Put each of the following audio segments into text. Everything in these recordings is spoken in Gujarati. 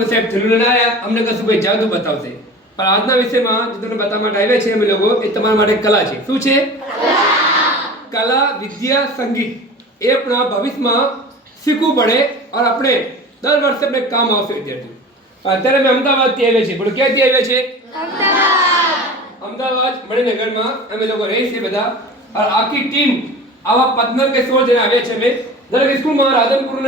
અમને સાહેબ લઈને આવ્યા અમને કશું ભાઈ જાદુ બતાવશે. પણ આજના વિષયમાં જે તમને બતાવવા માટે આવ્યા છે અમે લોકો એ તમારા માટે કલા છે. શું છે? કલા વિદ્યા સંગીત. એ આપણા ભવિષ્યમાં શીખવું પડે અને આપણે દર વર્ષે આપણે કામ આવશે વિદ્યાર્થીઓ. અત્યારે અમે અમદાવાદથી આવ્યા છીએ. પણ ક્યાંથી આવ્યા છે? અમદાવાદ. મણિનગરમાં. અમે લોકો રહીએ છીએ બધા. આખી ટીમ આવા પંદર કે સોળ જણા આવ્યા છે અમે. દરેક સ્કૂલમાં રાધનપુર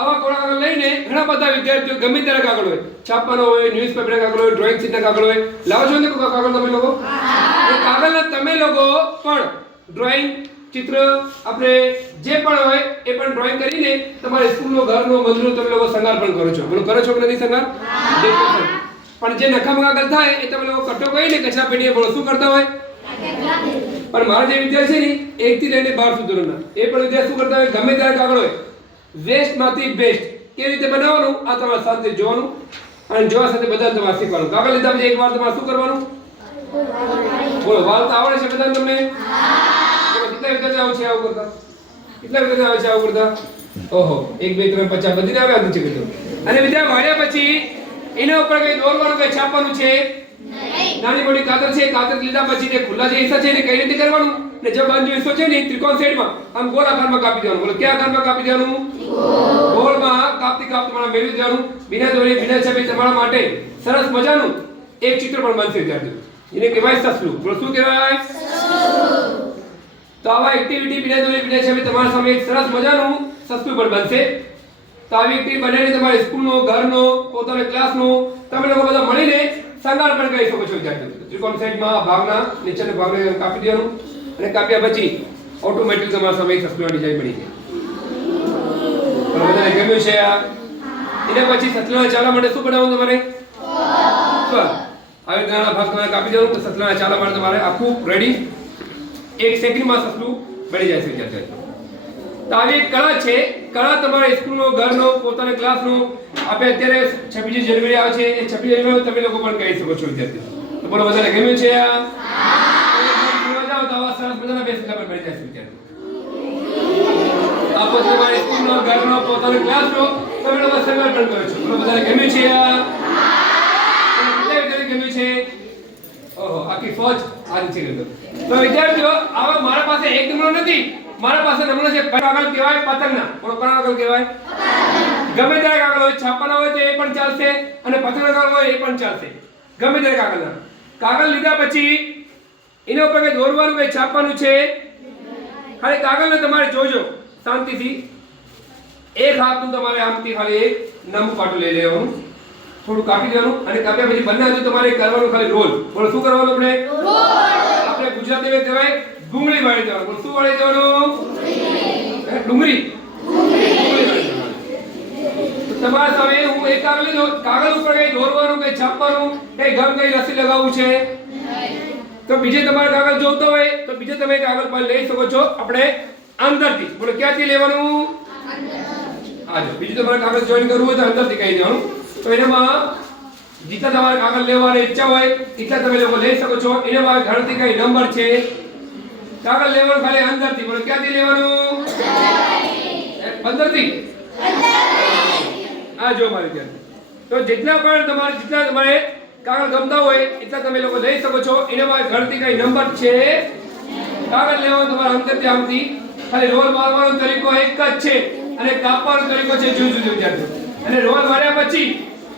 આવા કોળા લઈને ઘણા બધા વિદ્યાર્થીઓ ગમે ત્યારે કાગળ હોય. છાપવાનો હોય ન્યૂઝપેપર કાગળ હોય ડ્રોઈંગ શીટના કાગળ હોય. લાવો છો ને કોઈ કાગળ તમે લોકો? એ કાગળના તમે લોકો પણ ડ્રોઈંગ ચિત્ર આપણે જે પણ હોય એ પણ ડ્રોઈંગ કરીને તમારા સ્કૂલનો ઘરનો મંદિરનો તમે લોકો શણગાર પણ કરો છો. બોલો કરો છો કે નથી શણગાર? પણ જે નકામા કાગળ થાય એ તમે લોકો કટો કહીને કચરા પેટીએ બોલો શું કરતા હોય? પણ મારા જે વિદ્યાર્થી છે ને એક થી લઈને બાર સુધીના. એ પણ વિદ્યાર્થી શું કરતા હોય? ગમે ત્યારે કાગળ હોય. વેસ્ટમાંથી બેસ્ટ કેવી રીતે બનાવવાનું? આ તમારે સાથે જોવાનું. અને જોવા સાથે બધા તમારે શીખવાનું. કાગળ લીધા પછી એકવાર તમારે શું કરવાનું? બોલો વાલ તો આવડે છે બધા તમને? કેટલા વિદ્યાર્થી આવું છે આવું કરતા? કેટલા વિદ્યાર્થી આવે છે આવું કરતા? ઓહો એક બે ત્રણ પચાસ બધીને આવે આવું છે કીધું અને વિદ્યાર્થી વાળ્યા પછી એના ઉપર કઈ દોરવાનું કઈ છાપવાનું છે? નાની મોટી કાતર છે કાતર લીધા પછી તે ખુલ્લા જે હિસ્સા છે એને કઈ રીતે કરવાનું? ને જે બાજુ હિસ્સો છે ને ત્રિકોણ સાઈડમાં આમ ગોળાકારમાં કાપી દેવાનું. બોલો, કયા આકારમાં કાપી દેવાનું? ગોળમાં કાપતી કાપતી મારા મેળવી દેવાનું. બિના દોરી બિના છબી તમારા માટે સરસ મજાનું એક ચિત્ર પણ બનશે વિદ્યાર્થીઓ એને કહેવાય સસલું. બોલો, શું કહેવાય? તો આવા એક્ટિવિટી બિના દોરી બિના છબી તમારા સામે એક સરસ મજાનું સસ્તું પણ બનશે. તો આવી એક્ટિવિટી બનાવીને તમારા સ્કૂલનો, ઘરનો, પોતાનો ક્લાસનો, તમે લોકો બધા મળીને સંગાર પણ કરી શકો છો વિદ્યાર્થીઓ. ત્રિકોણ સાઈડમાં ભાગના નીચેના ભાગને કાપી દેવાનું. અને કાપ્યા પછી ઓટોમેટિક તમારા સામે એક સસલું ડિઝાઇન બની બધાને ગમ્યું છે આ? એના પછી સસલાના ચાલા માટે શું બનાવવું તમારે. આવી નાના ભાગ તમારે કાપી દેવું તો સસલાના ચાલા માટે તમારે આખું રેડી એક સેકન્ડમાં સસલું બની જાય છે વિચાર તો આવી એક કળા છે. કળા તમારા સ્કૂલનો, ઘરનો, પોતાના ક્લાસનો. આપણે અત્યારે છવ્વીસ જાન્યુઆરી આવે છે. એ છવ્વીસ જાન્યુઆરી તમે લોકો પણ કહી શકો છો, વિદ્યાર્થી. તો બોલો, બધાને ગમ્યું છે આ? સરસ મજાના બેસી સસલા પણ બની જાય છે વિદ્યાર્થીઓ આપો તમારા સ્કૂલનો ઘરનો પોતાનો ક્લાસનો તમે લોકો સંગઠન પણ કરો છો. બોલો બધાને ગમ્યું છે આ? વિદ્યાર્થીઓને ગમ્યું છે? ઓહો, આખી ફોજ આ ગયો તો વિદ્યાર્થીઓ, આવા મારા પાસે એક નમૂનો નથી. મારા પાસે નમૂનો છે કાગળ કહેવાય, પતંગના. બોલો, કોના કાગળ કહેવાય? ગમે ત્યારે કાગળ હોય છાપાના હોય તો એ પણ ચાલશે, અને પતંગના કાગળ હોય, એ પણ ચાલશે. ગમે ત્યારે કાગળના. કાગળ લીધા પછી એના ઉપર કઈ દોરવાનું કઈ છાપવાનું છે? ખાલી કાગળને તમારે જોજો શાંતિથી. એક હાથનું તમારે આમથી ખાલી એક નમું પાટું લઈ લેવાનું. થોડું કાપી દેવાનું અને કાપ્યા પછી બંને હજુ તમારે કરવાનું ખાલી રોલ. બોલો શું કરવાનું આપણે? આપણે ગુજરાતીમાં કહેવાય ડુંગળી વાળી દેવાનું. બોલો શું વાળી દેવાનું? ડુંગળી. તમારા સામે હું એક કાગળ કાગળ ઉપર કઈ દોરવાનું કઈ છાપવાનું કઈ ગમ કઈ રસી લગાવવું છે? તો બીજે તમારે કાગળ જોતો હોય તો બીજે તમે કાગળ પર લઈ શકો છો. આપણે અંદરથી બોલો ક્યાંથી લેવાનું? આજો બીજું તમારે કાગળ જોઈન કરવું હોય તો અંદરથી કહી દેવાનું. તો એનામાં જેટલા તમારે કાગળ લેવાની ઈચ્છા હોય એટલા તમે લોકો લઈ શકો છો. એનામાં ગણતરી કઈ નંબર છે? કાગળ લેવાનું ખાલી અંદરથી બોલો ક્યાંથી લેવાનું? અંદરથી. આ જો મારી ત્યાં. તો જેટલા પણ તમારે જેટલા તમારે કાગળ ગમતા હોય એટલા તમે લોકો લઈ શકો છો. એનામાં ગણતી કઈ નંબર છે? કાગળ લેવાનો તમારે અંદરથી આમથી ખાલી રોલ મારવાનો તરીકો એક જ છે અને કાપવાનો તરીકો છે જુદો જુદો વિદ્યાર્થીઓ. અને રોલ માર્યા પછી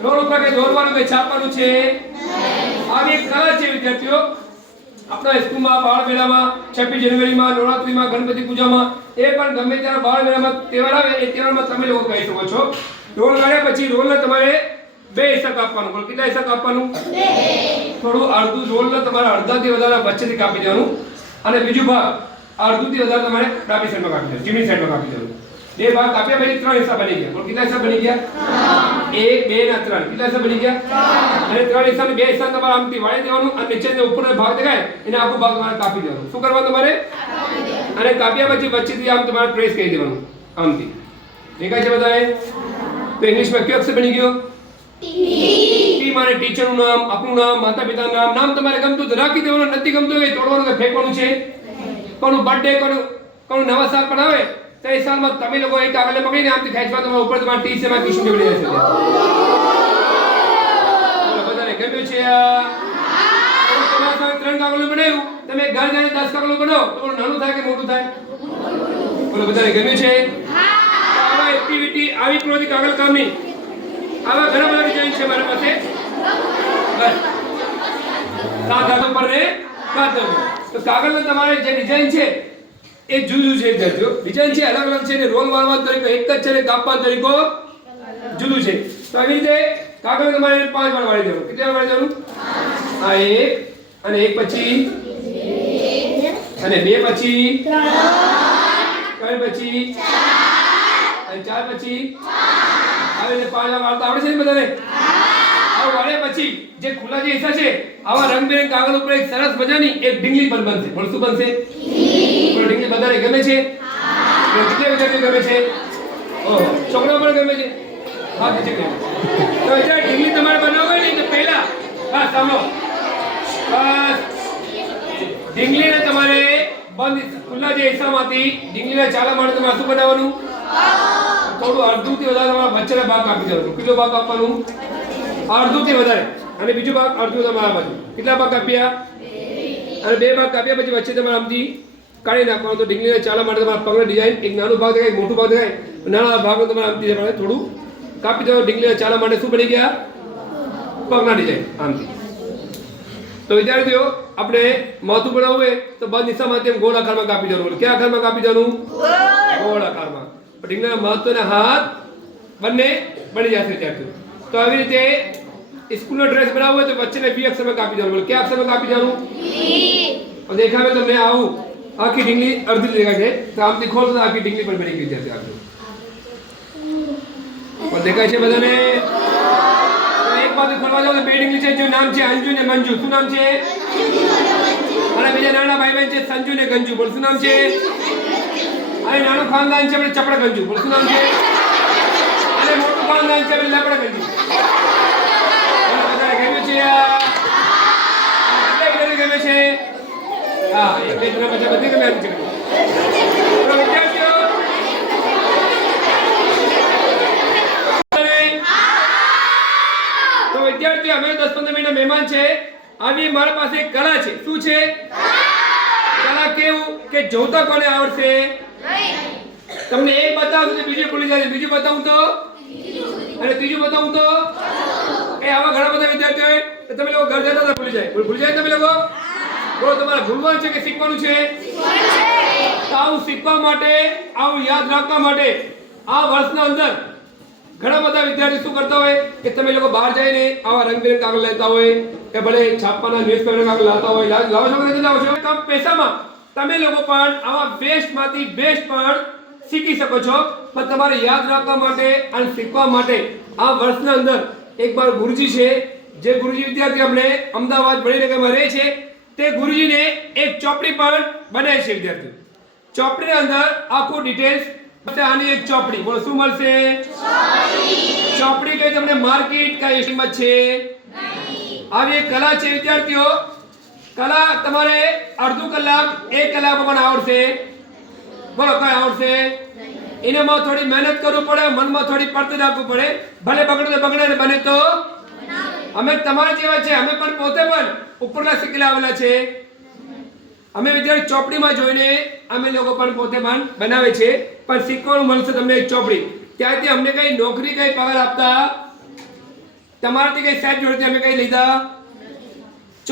રોલ ઉપર કઈ દોરવાનું, કઈ છાપવાનું છે? આવી એક કલા છે વિદ્યાર્થીઓ. આપણા સ્કૂલમાં બાળ મેળામાં છવ્વીસ જાન્યુઆરીમાં, નવરાત્રીમાં, ગણપતિ પૂજામાં એ પણ ગમે ત્યારે બાળ મેળામાં તહેવાર આવે, એ તહેવારમાં તમે લોકો કહી શકો છો. રોલ કાઢ્યા પછી રોલને તમારે બે હિસાબ કાપવાનું. બોલો, કેટલા હિસાબ કાપવાનું? થોડું અડધું રોલને તમારે અડધાથી વધારે વચ્ચેથી કાપી દેવાનું. અને બીજું ભાગ, અડધુંથી વધારે તમારે ડાબી સાઈડમાં કાપી દેવાનું, જમણી સાઈડમાં કાપી દેવાનું. બે ભાગ કાપ્યા પછી ત્રણ હિસ્સા બની ગયા. બોલો, કેટલા હિસ્સા બની ગયા? એક, બે ને ત્રણ. કેટલા હિસ્સા બની ગયા? અને ત્રણ હિસ્સા બે હિસ્સા તમારે આમથી વાળી દેવાનું અને નીચે જે ઉપરનો ભાગ દેખાય, એને આખો ભાગ તમારે કાપી દેવાનો. શું કરવાનું તમારે? અને કાપ્યા પછી વચ્ચેથી આમ તમારે પ્રેસ કરી દેવાનું, આમથી. દેખાય છે બધાએ? તો ઇંગ્લિશમાં કયો અક્ષર બની ગયો? ટી માને ટીચરનું નામ આપણું નામ માતા પિતાનું નામ નામ તમારે ગમતું તો રાખી દેવાનું, નથી ગમતું એ તોડવાનું કે ફેંકવાનું છે. કોનું બર્થડે કોનું કોનું નવા સાલ પણ આવે, તો એ સાલમાં તમે લોકો એક આગળ પકડીને આમથી ખેંચવા તમારા ઉપર તમારા ટી શેમાં કિશન જોડી જશે બધાને ગમ્યું છે સામે ત્રણ કાગળો બનાવ્યું? તમે ઘર જઈને દસ કાગળો બનાવો, તો નાનું થાય કે મોટું થાય? બોલો, બધાને ગમ્યું છે? એક્ટિવિટી આવી પ્રવૃત્તિ કાગળ કામની. આવા ઘણા બધા ડિઝાઇન છે મારા પાસે. હાથો પર ને કાગળ તો કાગળનો તમારે જે ડિઝાઇન છે, એ જુદું છે વિદ્યાર્થીઓ ડિઝાઇન છે અલગ અલગ છે ને રોલ મારવાનો તરીકો એક જ છે ને કાપવાનો તરીકો જુદું છે. તો આવી રીતે કાગળ તમારે પાંચ વાર વાળી દેવું કેટલા વાળી દેવું આ એક અને એક પછી અને બે પછી ત્રણ. પછી અને ચાર પછી આવી રીતે પાંચ આવડે છે ને બધાને? આવું વાળ્યા પછી જે ખુલ્લા જે હિસ્સા છે, આવા રંગબેરંગ કાગળ ઉપર એક સરસ મજાની એક ઢીંગલી પણ બનશે. પણ શું બનશે? પણ ઢીંગલી બધાને ગમે છે? કેટલી વખત ગમે છે? ઓહો, છોકરાઓ પણ ગમે છે? હા નીચે ગમે તો એટલે ઢીંગલી તમારે બનાવવી ને, તો પહેલા હા સાંભળો. બસ. ઢીંગલીને તમારે બંધ, ખુલ્લા જે હિસ્સામાંથી ઢીંગલીના ચાલા માટે તમારે શું બનાવવાનું? થોડું અડધું થી વધારે તમારા વચ્ચેના ભાગ આપી દેવાનું કેટલો ભાગ આપવાનું? અડધું થી વધારે. અને બીજું ભાગ અડધું તમારા બાજુ. કેટલા ભાગ આપ્યા? અને બે ભાગ કાપ્યા પછી વચ્ચે તમારે આમથી કાઢી નાખવાનું. તો ઢીંગલીને ચાલવા માટે તમારા પગના ડિઝાઇન એક નાનું ભાગ દેખાય મોટો ભાગ દેખાય. નાના ભાગ તમારે આમથી તમારે થોડું કાપી દેવાનું. ઢીંગલીને ચાલવા માટે શું બની ગયા? પગના ડિઝાઇન આમથી. તો વિદ્યાર્થીઓ આપણે મહત્વ બનાવવું તો બંધ દિશામાં તેમ ગોળ આકારમાં કાપી દેવાનું. કયા આકારમાં કાપી દેવાનું? ગોળ આકારમાં. પણ મહત્વના હાથ બંને બની જશે ત્યાંથી. તો આવી રીતે સ્કૂલનો ડ્રેસ બનાવવો હોય તો વચ્ચેને બી અક્ષરમાં કાપી જવાનું કયા અક્ષરમાં કાપી જવાનું દેખાવે તમને આવું આખી ઢીંગલી અડધી દેખાય છે. તો આમથી ખોલશો તો આખી ઢીંગલી પણ બની ગઈ જશે આપણી પણ દેખાય છે બધાને? એક બાજુ ખોલવા જાઓ તો બે ઢીંગલી છે જેનું નામ છે અંજુ ને મંજુ. શું નામ છે? અને બીજા નાના ભાઈ બહેન છે સંજુ ને ગંજુ. બોલ શું નામ છે? અને નાનું ખાનદાન છે, આપણે ચપડા ગંજુ બોલ, શું નામ છે? અને મોટું ખાનદાન છે, આપણે લપડા ગંજુ તો વિદ્યાર્થીઓ, અમે દસ પંદર મિનિટના મહેમાન છે. આવી મારા પાસે કલા છે. શું છે? કલા કેવું? કે જોતા કોને આવડશે? તમને એક બતાવું તો બીજું ભૂલી જાય બીજું બતાવું તો? અને ત્રીજું બતાવું તો? એ આવા ઘણા બધા વિદ્યાર્થીઓ હોય, તો તમે લોકો ઘર જતા ભૂલી જાય. ભૂલ- જાય તમે લોકો? બોલો તમારે ભૂલવાનું છે કે શીખવાનું છે? આવું શીખવા માટે, આવું યાદ રાખવા માટે આ વર્ષના અંદર ઘણા બધા વિદ્યાર્થી શું કરતા હોય, કે તમે લોકો બહાર જઈને આવા રંગબેરંગ કાગળ લેતા હોય, કે ભલે છાપવાના ન્યૂઝપેપર કાગળ લાવતા હોય, લાવો છો કે લાવો છો? પૈસામાં તમે લોકો પણ આવા બેસ્ટમાંથી બેસ્ટ પણ શીખી શકો છો. પણ તમારે યાદ રાખવા માટે અને શીખવા માટે આ વર્ષના અંદર એક વાર ગુરુજી છે. જે ગુરુજી વિદ્યાર્થી આપણે અમદાવાદ મણિનગરમાં રહે છે તે ગુરુજીને એક ચોપડી પણ બનાવી છે વિદ્યાર્થીઓ ચોપડીની અંદર આખું ડિટેલ્સ આની એક ચોપડી બોલો શું મળશે? ચોપડી. કઈ તમને માર્કેટ કઈ કિંમત છે? આવી એક કલા છે વિદ્યાર્થીઓ કલા તમારે અડધું કલાક, એક કલાક પણ આવડશે. બોલો, કઈ આવડશે? એનામાં થોડી મહેનત કરવું પડે, મનમાં થોડી પડતી રાખવું પડે. ભલે બગડે બગડે બને તો. અમે તમારા જેવા છે, અમે પણ પોતે પણ ઉપરના શીખેલા આવેલા છે. અમે વિદ્યાર્થી ચોપડીમાં જોઈને અમે લોકો પણ પોતે પણ બનાવે છે. પણ શીખવાનું મળશે તમને ચોપડી. ત્યાંથી અમને કઈ નોકરી કઈ પગાર આપતા, તમારાથી કઈ સાહેબ જોડેથી અમે કઈ લીધા?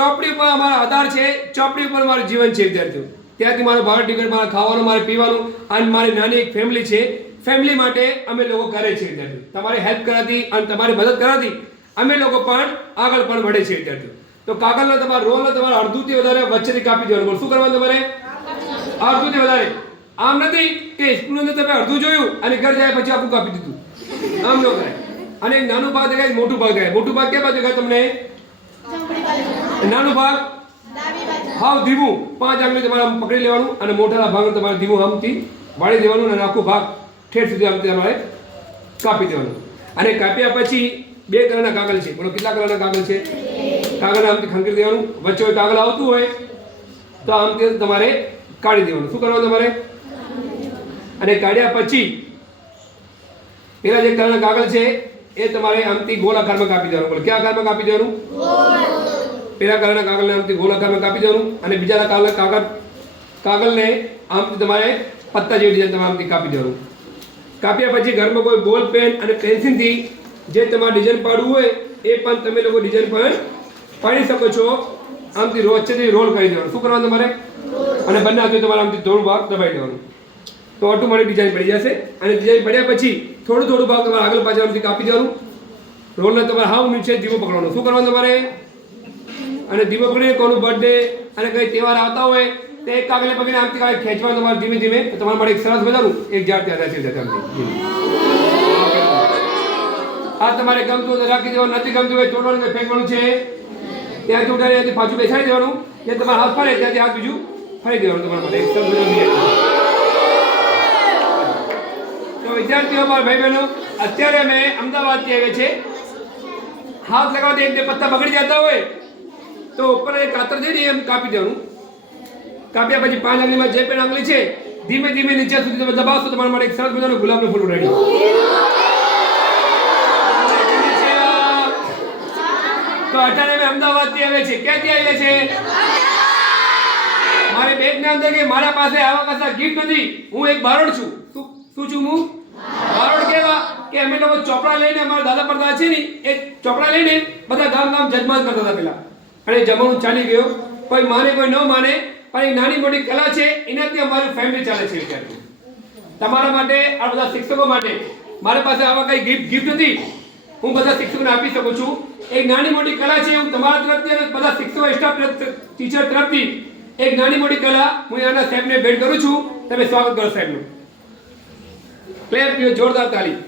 ચોપડી ઉપર અમારો આધાર છે, ચોપડી ઉપર મારું જીવન છે, વિદ્યાર્થીઓ. ત્યાંથી મારો ભાડા ટિકિટ, મારે ખાવાનું, મારે પીવાનું, અને મારી નાની એક ફેમિલી છે. ફેમિલી માટે અમે લોકો કરે છે, વિદ્યાર્થીઓ. તમારી હેલ્પ કરાતી અને તમારી મદદ કરાતી અમે લોકો પણ આગળ પણ વધે છે, વિદ્યાર્થીઓ. તો કાગળનો તમારા, રોલનો તમારે અડધુંથી વધારે વચ્ચેથી કાપી દેવાનું. શું કરવાનું તમારે? અડધુંથી વધારે. આમ નથી કે સ્કૂલનું અંદર તમે અડધું જોયું અને ઘર જાય પછી આખું કાપી દીધું. આમ ન કરાય. અને નાનું ભાગ દેખાય, મોટું ભાગ દેખાય. મોટું ભાગ ક્યાં બાજુ દેખાય તમને? નાનું ભાગ. હાવ ધીમું. પાંચ આંગળી તમારે આમ પકડી લેવાનું અને મોટાના ભાગ તમારે ધીમું આમથી વાળી દેવાનું અને આખો ભાગ ઠેઠ સુધી આમથી તમારે કાપી દેવાનું. અને કાપ્યા પછી બે કલરના કાગળ છે. બોલો, કેટલા કલરના કાગળ છે? કાગળ આમથી ખંખેરી દેવાનું. વચ્ચે કાગળ આવતું હોય તો આમથી તમારે કાઢી દેવાનું. શું કરવાનું તમારે? અને કાઢ્યા પછી પેલા જે કલરના કાગળ છે એ તમારે આમથી ગોળ આકારમાં કાપી દેવાનું. બોલો, કયા આકારમાં કાપી દેવાનું? પેલા કલરના કાગળને આમથી ગોળ આકારમાં કાપી દેવાનું અને બીજા કાગળ કાગળ કાગળને આમથી તમારે પત્તા જેવી ડિઝાઇન તમારે આમથી કાપી દેવાનું. કાપ્યા પછી ઘરમાં કોઈ બોલ પેન અને પેન્સિલથી જે તમારે ડિઝાઇન પાડવું હોય એ પણ તમે લોકો ડિઝાઇન પણ પાડી શકો છો. આમથી છે રોલ કરી દેવાનું. શું કરવાનું તમારે? અને બંને હાથે તમારે આમથી થોડું ભાગ દબાઈ દેવાનું. તો ઓટોમેટિક ડિઝાઇન પડી જશે. અને ડિઝાઇન પડ્યા પછી થોડું થોડું ભાગ તમારે આગળ પાછળ આમથી કાપી દેવાનું. રોલને તમારે હાવ નીચે ધીમો પકડવાનું. શું કરવાનું તમારે? અને ધીમો પકડીને કોનું બર્થડે અને કઈ તહેવાર આવતા હોય, તે એક કાગળે પકડીને આમથી કાગળ ખેંચવાનું તમારે ધીમે ધીમે તમારા માટે એક સરસ મજાનું એક ઝાડ ત્યાં રહેશે આ તમારે ગમતું તો રાખી દેવાનું, નથી ગમતું હોય તોડવાનું ફેંકવાનું છે. ત્યાંથી ઉઠાડી ત્યાંથી પાછું બેસાડી દેવાનું. જે તમારા હાથ ફરે ત્યાંથી હાથ બીજું ફરી દેવાનું તમારા માટે. એક સરસ મજાનું design. તો વિદ્યાર્થીઓ, મારા ભાઈ બહેનો અત્યારે અમે અમદાવાદથી આવ્યા છે હાથ લગાવતી એક પત્તા બગડી જતા હોય તો ઉપર એક કાતર છે ને એમ કાપી દેવાનું. કાપ્યા પછી પાંચ આંગળીમાં જે પણ આંગળી છે ધીમે ધીમે નીચે સુધી તમે દબાવશો તો તમારા માટે એક સરસ મજાનું ગુલાબનું ફૂલ ઉડાડી તો અટાણે અમદાવાદથી આવે છે ક્યાંથી આવે છે? મારે બેગના અંદર કે મારા પાસે આવા કશા ગિફ્ટ નથી. હું એક બારોડ છું. શું છું હું? બારોડ કેવા? કે અમે લોકો ચોપડા લઈને અમારા દાદા પરદા છે ને એ ચોપડા લઈને બધા ગામ ગામ જજમાન કરતા હતા પેલા. અને જમાનો ચાલી ગયો. કોઈ માને, કોઈ ન માને, પણ એક નાની મોટી કલા છે, એનાથી અમારી ફેમિલી ચાલે છે તમારા માટે, આ બધા શિક્ષકો માટે, મારી પાસે આવા કઈ ગિફ્ટ ગિફ્ટ નથી. હું બધા શિક્ષકોને આપી શકું છું. એક નાની મોટી કલા છે, હું તમારા તરફથી અને બધા શિક્ષકો સ્ટાફ ટીચર તરફથી એક નાની મોટી કલા હું આના સાહેબને ભેટ કરું છું. તમે સ્વાગત કરો સાહેબનું. ક્લેપ જોરદાર તાળી